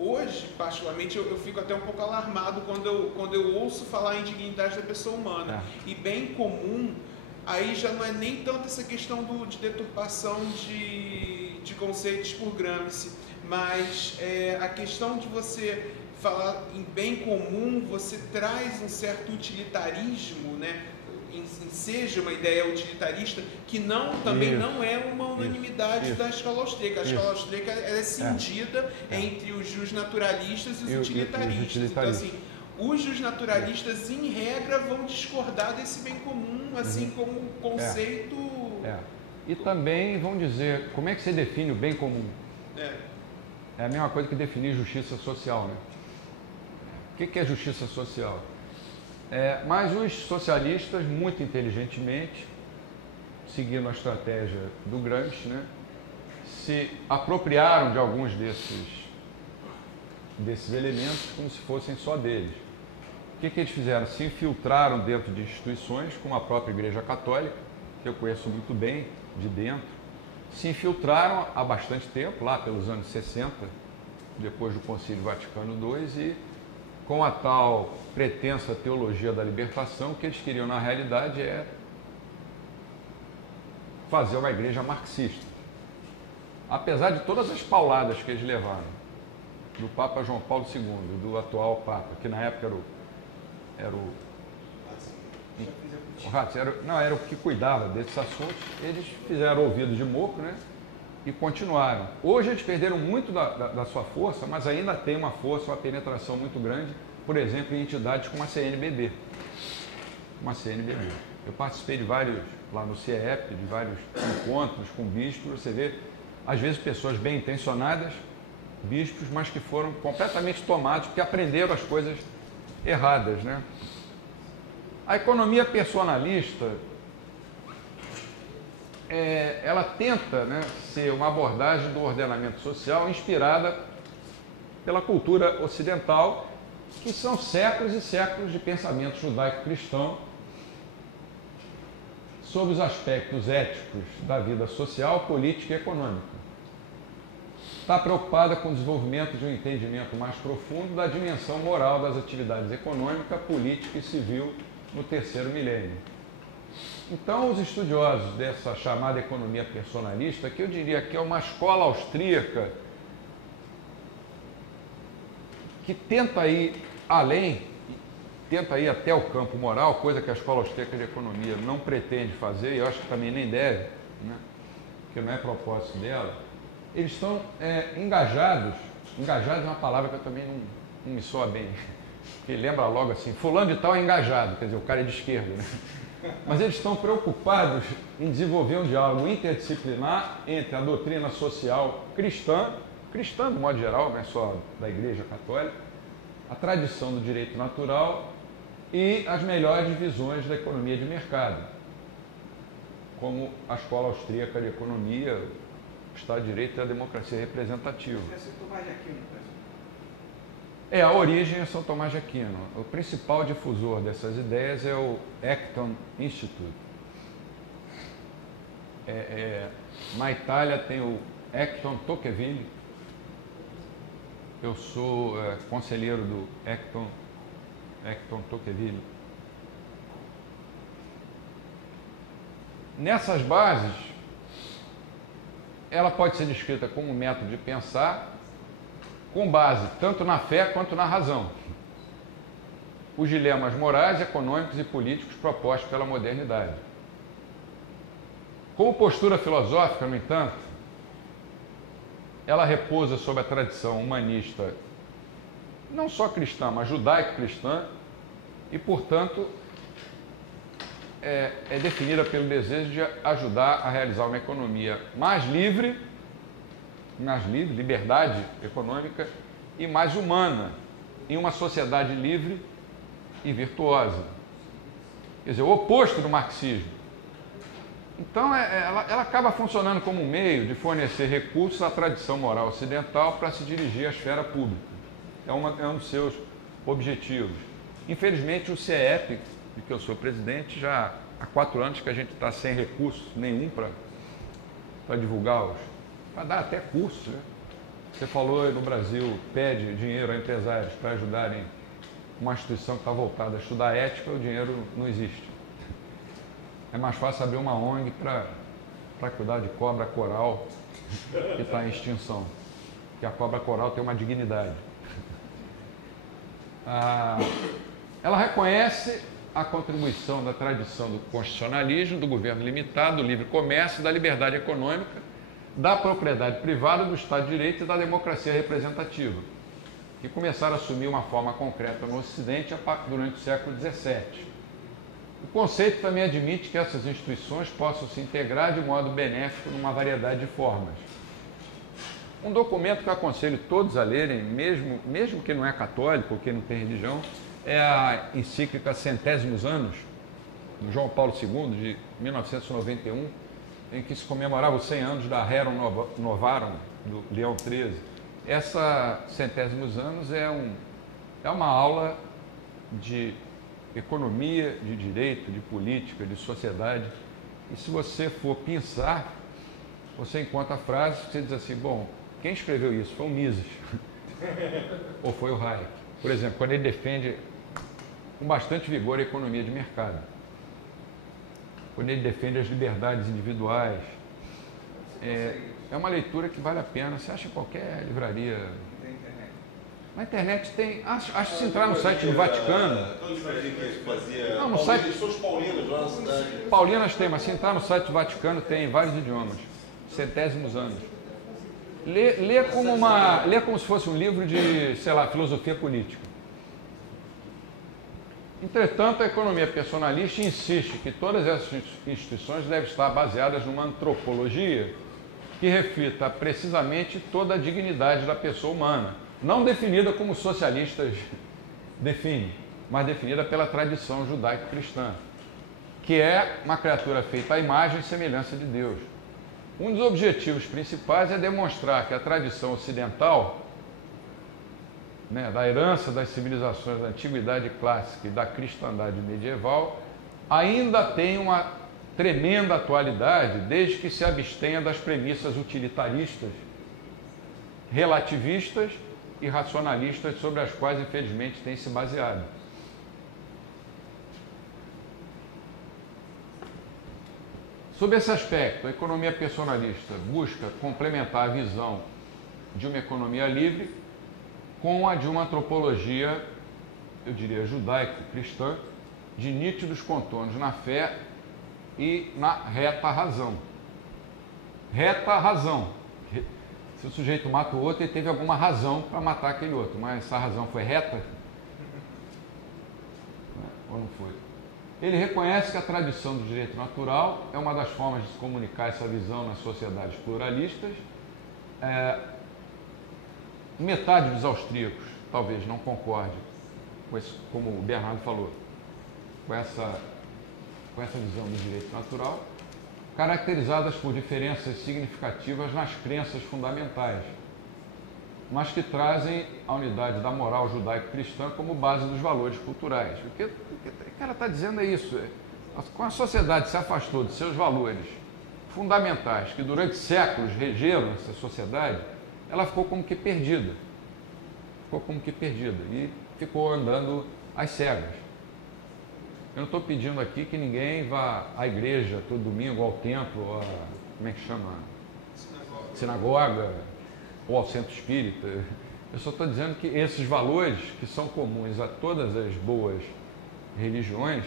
hoje, particularmente, eu fico até um pouco alarmado quando eu ouço falar em dignidade da pessoa humana. E bem comum, aí já não é nem tanto essa questão de deturpação de conceitos por Gramsci, mas a questão de você falar em bem comum, você traz um certo utilitarismo, né? Seja uma ideia utilitarista, que também não é uma unanimidade da escola austríaca. A escola austríaca é cindida entre os justnaturalistas e os utilitaristas. Então, assim, os justnaturalistas, em regra, vão discordar desse bem comum, assim como o conceito... E também vão dizer, como é que você define o bem comum? É a mesma coisa que definir justiça social, né? O que é justiça social? Mas os socialistas, muito inteligentemente, seguindo a estratégia do Gramsci, né, se apropriaram de alguns desses elementos como se fossem só deles. O que eles fizeram? Se infiltraram dentro de instituições, como a própria Igreja Católica, que eu conheço muito bem, de dentro, se infiltraram há bastante tempo, lá pelos anos 60, depois do Concílio Vaticano II, e com a tal pretensa teologia da libertação, o que eles queriam na realidade é fazer uma igreja marxista. Apesar de todas as pauladas que eles levaram, do Papa João Paulo II, do atual Papa, que na época era o que cuidava desses assuntos, eles fizeram ouvidos de moco, né? E continuaram. Hoje eles perderam muito da sua força, mas ainda tem uma força, uma penetração muito grande, por exemplo, em entidades como a CNBB. Eu participei de vários, lá no CIEP, de vários encontros com bispos. Você vê, às vezes, pessoas bem intencionadas, bispos, mas que foram completamente tomados porque aprenderam as coisas erradas, né? A economia personalista, ela tenta, né, ser uma abordagem do ordenamento social inspirada pela cultura ocidental, que são séculos e séculos de pensamento judaico-cristão sobre os aspectos éticos da vida social, política e econômica. Está preocupada com o desenvolvimento de um entendimento mais profundo da dimensão moral das atividades econômica, política e civil no terceiro milênio. Então, os estudiosos dessa chamada economia personalista, que eu diria que é uma escola austríaca que tenta ir além, tenta ir até o campo moral, coisa que a escola austríaca de economia não pretende fazer, e eu acho que também nem deve, né? Porque não é propósito dela. Eles estão engajados é uma palavra que eu também não me soa bem, porque lembra logo assim, fulano de tal é engajado, quer dizer, o cara é de esquerda, né? Mas eles estão preocupados em desenvolver um diálogo interdisciplinar entre a doutrina social cristã de modo geral, não é só da Igreja Católica, a tradição do direito natural e as melhores visões da economia de mercado, como a Escola Austríaca de Economia, o Estado de Direito e a democracia representativa. A origem é São Tomás de Aquino. O principal difusor dessas ideias é o Acton Institute. Na Itália tem o Acton Tocqueville. Eu sou conselheiro do Acton Tocqueville. Nessas bases, ela pode ser descrita como um método de pensar com base tanto na fé quanto na razão. Os dilemas morais, econômicos e políticos propostos pela modernidade. Como postura filosófica, no entanto, ela repousa sobre a tradição humanista, não só cristã, mas judaico-cristã, e, portanto, é definida pelo desejo de ajudar a realizar uma economia mais livre, liberdade econômica, e mais humana, em uma sociedade livre e virtuosa. Quer dizer, o oposto do marxismo. Então, ela acaba funcionando como um meio de fornecer recursos à tradição moral ocidental para se dirigir à esfera pública. É um dos seus objetivos. Infelizmente, o CIEP, de que eu sou presidente, já há 4 anos que a gente está sem recurso nenhum para divulgar para dar até cursos, né? Você falou no Brasil, pede dinheiro a empresários para ajudarem uma instituição que está voltada a estudar ética, o dinheiro não existe. É mais fácil abrir uma ONG para cuidar de cobra coral que está em extinção. Porque a cobra coral tem uma dignidade. Ela reconhece a contribuição da tradição do constitucionalismo, do governo limitado, do livre comércio, da liberdade econômica, da propriedade privada, do Estado de Direito e da democracia representativa, que começaram a assumir uma forma concreta no Ocidente durante o século XVII. O conceito também admite que essas instituições possam se integrar de modo benéfico numa variedade de formas. Um documento que eu aconselho todos a lerem, mesmo que não é católico, que não tem religião, é a encíclica Centésimos Anos, do João Paulo II, de 1991, em que se comemorava os 100 anos da Rerum Novarum, do Leão XIII. Essa Centésimos Anos é uma aula de economia, de direito, de política, de sociedade. E se você for pensar, você encontra frases que você diz assim, bom, quem escreveu isso? Foi o Mises ou foi o Hayek? Por exemplo, quando ele defende com bastante vigor a economia de mercado, quando ele defende as liberdades individuais, é uma leitura que vale a pena. Você acha em qualquer livraria. Na internet tem, acho que se entrar no site do Vaticano. Não, no site. Paulinas tem, mas se entrar no site do Vaticano tem em vários idiomas. Centésimos Anos. Lê como se fosse um livro de, sei lá, filosofia política. Entretanto, a economia personalista insiste que todas essas instituições devem estar baseadas numa antropologia que reflita precisamente toda a dignidade da pessoa humana, não definida como os socialistas definem, mas definida pela tradição judaico-cristã, que é uma criatura feita à imagem e semelhança de Deus. Um dos objetivos principais é demonstrar que a tradição ocidental, da herança das civilizações da antiguidade clássica e da cristandade medieval, ainda tem uma tremenda atualidade, desde que se abstenha das premissas utilitaristas, relativistas e racionalistas sobre as quais, infelizmente, tem se baseado. Sob esse aspecto, a economia personalista busca complementar a visão de uma economia livre com a de uma antropologia, eu diria, judaico-cristã, de nítidos contornos na fé e na reta razão. Reta razão. Se o sujeito mata o outro, ele teve alguma razão para matar aquele outro, mas essa razão foi reta? Ou não foi? Ele reconhece que a tradição do direito natural é uma das formas de se comunicar essa visão nas sociedades pluralistas. Metade dos austríacos talvez não concorde com esse, como o Bernardo falou, com essa visão do direito natural, caracterizadas por diferenças significativas nas crenças fundamentais, mas que trazem a unidade da moral judaico-cristã como base dos valores culturais. O que o cara está dizendo é isso. Com a sociedade se afastou de seus valores fundamentais, que durante séculos regeram essa sociedade, ela ficou como que perdida. E ficou andando às cegas. Eu não estou pedindo aqui que ninguém vá à igreja todo domingo, ao templo, como é que chama? Sinagoga, ou ao centro espírita. Eu só estou dizendo que esses valores, que são comuns a todas as boas religiões,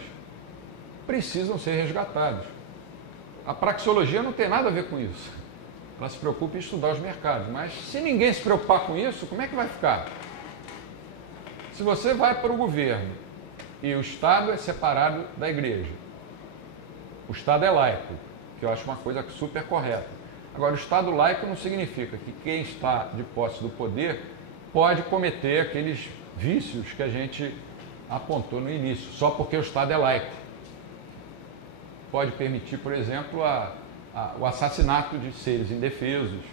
precisam ser resgatados. A praxeologia não tem nada a ver com isso. Ela se preocupa em estudar os mercados. Mas se ninguém se preocupar com isso, como é que vai ficar? Se você vai para o governo e o Estado é separado da igreja, o Estado é laico, que eu acho uma coisa super correta. Agora, o Estado laico não significa que quem está de posse do poder pode cometer aqueles vícios que a gente apontou no início, só porque o Estado é laico. Pode permitir, por exemplo, o assassinato de seres indefesos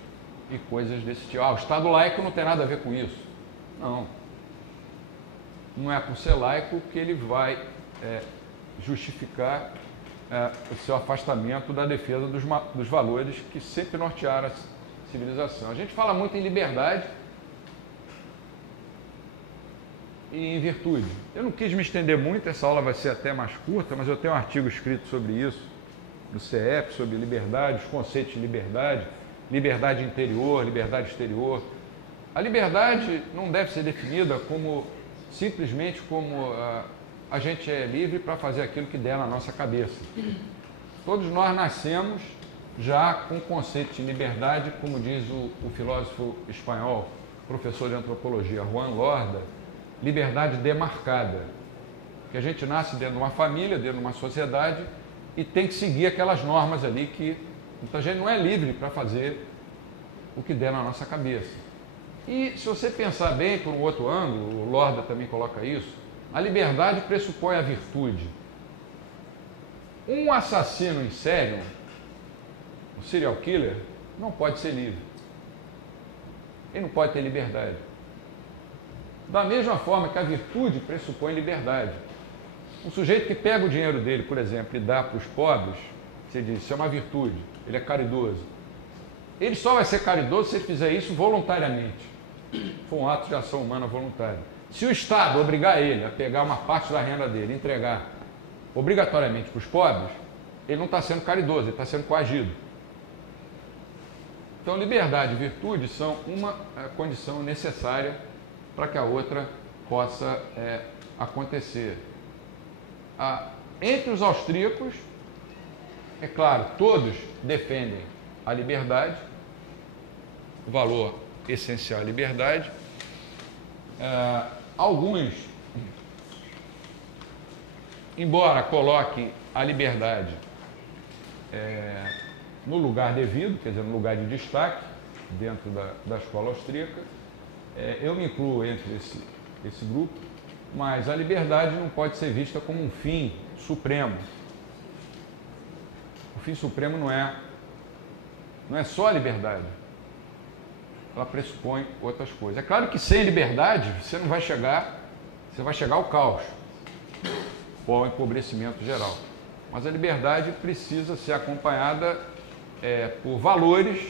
e coisas desse tipo. O Estado laico não tem nada a ver com isso. Não é por ser laico que ele vai justificar o seu afastamento da defesa dos valores que sempre nortearam a civilização. A gente fala muito em liberdade e em virtude. Eu não quis me estender muito, essa aula vai ser até mais curta, mas eu tenho um artigo escrito sobre isso, no CEP, sobre liberdade, os conceitos de liberdade, liberdade interior, liberdade exterior. A liberdade não deve ser definida como simplesmente como a gente é livre para fazer aquilo que der na nossa cabeça. Todos nós nascemos já com o conceito de liberdade, como diz o filósofo espanhol, professor de antropologia, Juan Lorda, liberdade demarcada. Que a gente nasce dentro de uma família, dentro de uma sociedade e tem que seguir aquelas normas ali que... Então a gente não é livre para fazer o que der na nossa cabeça. E se você pensar bem por um outro ângulo, o Lorda também coloca isso, a liberdade pressupõe a virtude. Um assassino em série, um serial killer, não pode ser livre. Ele não pode ter liberdade. Da mesma forma que a virtude pressupõe liberdade. Um sujeito que pega o dinheiro dele, por exemplo, e dá para os pobres, você diz, isso é uma virtude, ele é caridoso. Ele só vai ser caridoso se ele fizer isso voluntariamente. Foi um ato de ação humana voluntária. Se o Estado obrigar ele a pegar uma parte da renda dele e entregar obrigatoriamente para os pobres, ele não está sendo caridoso, ele está sendo coagido. Então, liberdade e virtude são uma condição necessária para que a outra possa acontecer. Entre os austríacos, é claro, todos defendem a liberdade, o valor essencial à liberdade. Alguns, embora coloquem a liberdade no lugar devido, quer dizer, no lugar de destaque, dentro da escola austríaca, eu me incluo entre esse grupo, mas a liberdade não pode ser vista como um fim supremo. O fim supremo não é só a liberdade. Ela pressupõe outras coisas. É claro que sem liberdade você vai chegar ao caos ou ao empobrecimento geral. Mas a liberdade precisa ser acompanhada por valores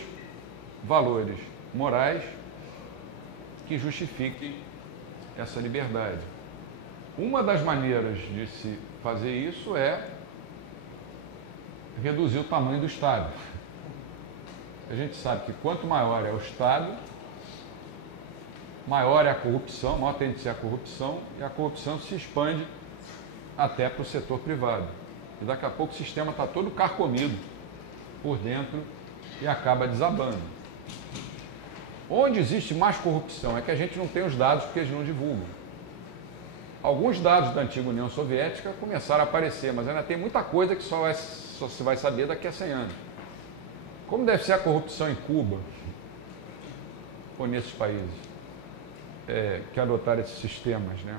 morais que justifiquem essa liberdade. Uma das maneiras de se fazer isso é reduzir o tamanho do Estado. A gente sabe que quanto maior é o Estado, maior é a corrupção, maior tende a ser a corrupção, e a corrupção se expande até para o setor privado. E daqui a pouco o sistema está todo carcomido por dentro e acaba desabando. Onde existe mais corrupção é que a gente não tem os dados porque eles não divulgam. Alguns dados da antiga União Soviética começaram a aparecer, mas ainda tem muita coisa que só se vai saber daqui a 100 anos. Como deve ser a corrupção em Cuba ou nesses países que adotaram esses sistemas, né?